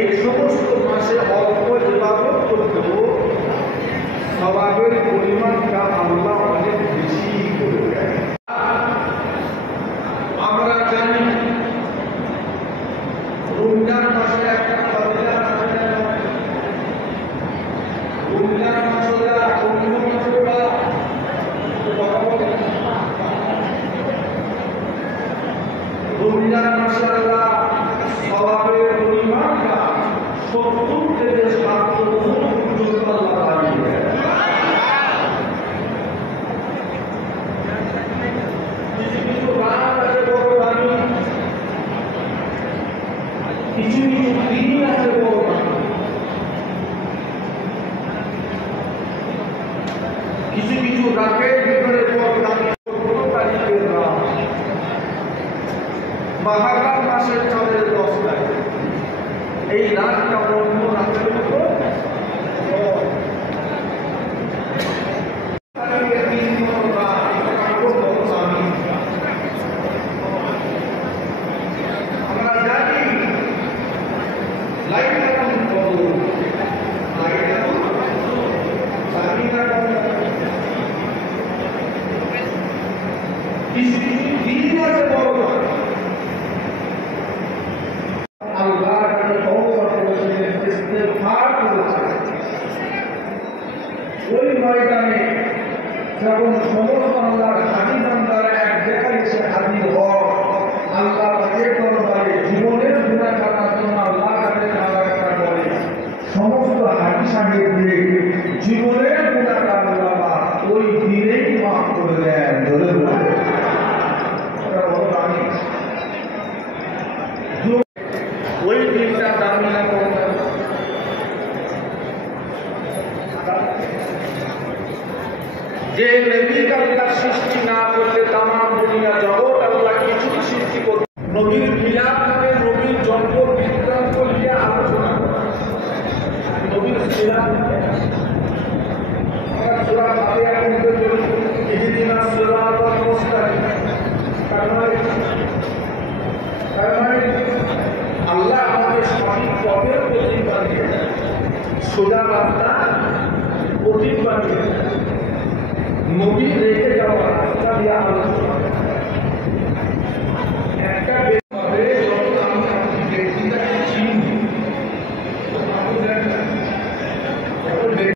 এই সমস্ত মাসে অল্প ইবাদত করতেও সওয়াবের পরিমাণটা আল্লাহ অনেক বেশি করে দেয়। আমরা জানি রমজান মাসে একটা ফজিলত আছে, রমজান মাসটা অন্য মাসটা রমজান মাসে আল্লাহ সওয়াবের পরিমাণটা 70 থেকে 70 গুণ পর্যন্ত আল্লাহ বাড়িয়ে দেয়। কিছু কিছু রাত আছে বড় দামি, কিছু কিছু দিন আছে বড় দামি, কিছু কিছু রাতের ভিতরে বড় দামি। 15 তারিখের রাত, মুহররম মাসের 10 তারিখ, এই রাতটা অন্য রাতের মতো আমরা জানি কিছু কিছু দিন আছে বড় ওই ময়দানে যখন সমস্ত আল্লাহর হাজি বান্দারা এক জায়গায় এসে হাজির হয়, আল্লাহ তাদের দরবারে জীবনের গুনাহ করার জন্য আল্লাহ তাদের একটা বলে, সমস্ত হাজি সাহেবদের জীবনের গুনাহটা আল্লাহ ওই দিনেই মাফ করে দেন। ধরে ওই দিনটা দামি না যে নবীর আল্লাহ সৃষ্টি না করলে তামাম দুনিয়া জগৎ আল্লাহ কিছু সৃষ্টি করবে। নবীর মিলাদ নামে নবীর জন্ম বৃত্তান্ত নিয়ে আলোচনা করা, নবীর মিলাদ সূরা ফাতিহার মধ্যে ইহদিনাস সিরাতাল মুস্তাকিম, তার মানে আল্লাহ আমাদের সঠিক পথের প্রতীক বানিয়ে দেয়, সোজা রাস্তা প্রতীক বানিয়ে দেয়। নবী রেখে যাওয়া রাস্তা